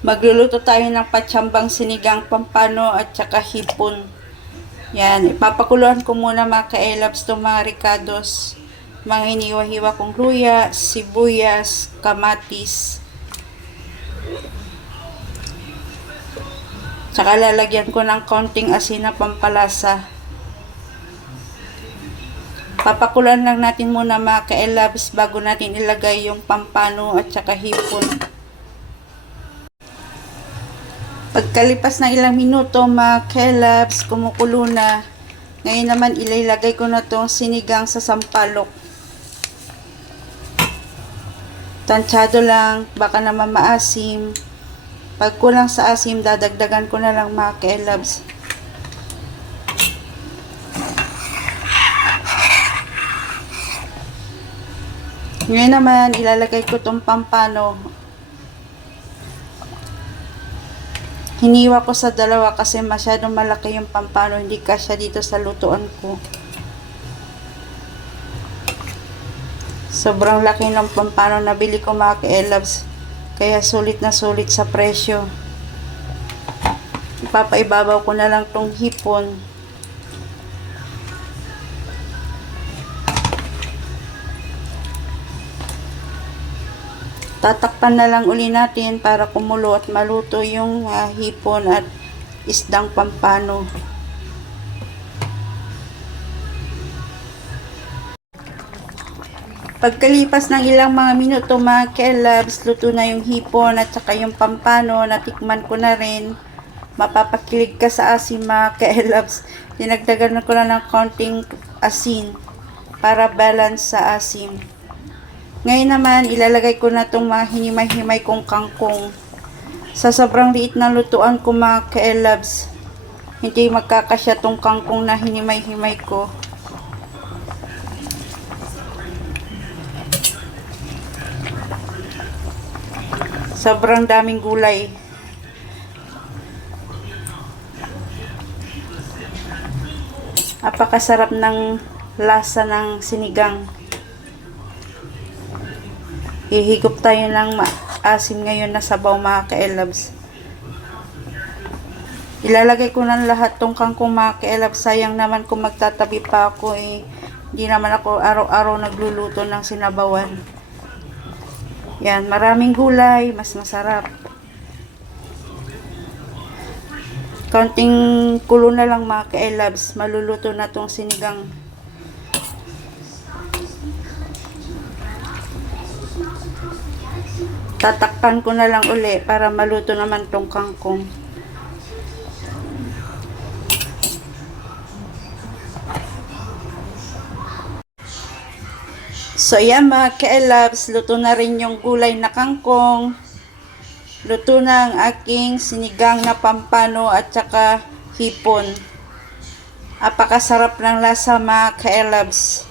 Magluluto tayo ng patsambang sinigang pampano at saka hipon. Yan, ipapakuluan ko muna mga ka-elabs itong mga ricados. Mga hiniwa-hiwa kong luya, sibuyas, kamatis. Tsaka lalagyan ko ng konting asin na pampalasa. Papakuluan lang natin muna mga ka-elabs bago natin ilagay yung pampano at saka hipon. Pagkalipas ng ilang minuto mga kelabs, kumukulo na. Ngayon naman ilalagay ko na tong sinigang sa sampalok. Tansyado lang, baka naman maasim. Pag kulang sa asim, dadagdagan ko na lang mga kelabs. Ngayon naman ilalagay ko tong pampano. Hiniwa ko sa dalawa kasi masyadong malaki yung pampano, hindi kasya dito sa lutuan ko. Sobrang laki ng pampano na bili ko mga ka-elabs, kaya sulit na sulit sa presyo. Ipapaibabaw ko na lang tong hipon. Tatakpan na lang uli natin para kumulo at maluto yung hipon at isdang pampano. Pagkalipas ng ilang mga minuto mga kelabs, luto na yung hipon at saka yung pampano. Natikman ko na rin. Mapapakilig ka sa asin mga kelabs. Dinagdagan ko na ng konting asin para balance sa asin. Ngayon naman, ilalagay ko na itong mga hinimay-himay kong kangkong. Sa sobrang liit na lutuan ko mga ka-elabs, hindi magkakasya itong kangkong na hinimay-himay ko. Sobrang daming gulay. Napakasarap ng lasa ng sinigang. Hihigop tayo ng maasim ngayon na sabaw mga ka-elabs. Ilalagay ko na lahat tong kangkong mga ka-elabs. Sayang naman kung magtatabi pa ako hindi naman ako araw-araw nagluluto ng sinabawan. Yan, maraming gulay, mas masarap. Konting kulo na lang mga ka-elabs. Maluluto na tong sinigang. Tatakpan ko na lang uli para maluto naman tong kangkong. So yan mga ka-elabs, luto na rin yung gulay na kangkong. Luto na ang aking sinigang na pampano at saka hipon. Apakasarap ng lasa mga ka-elabs.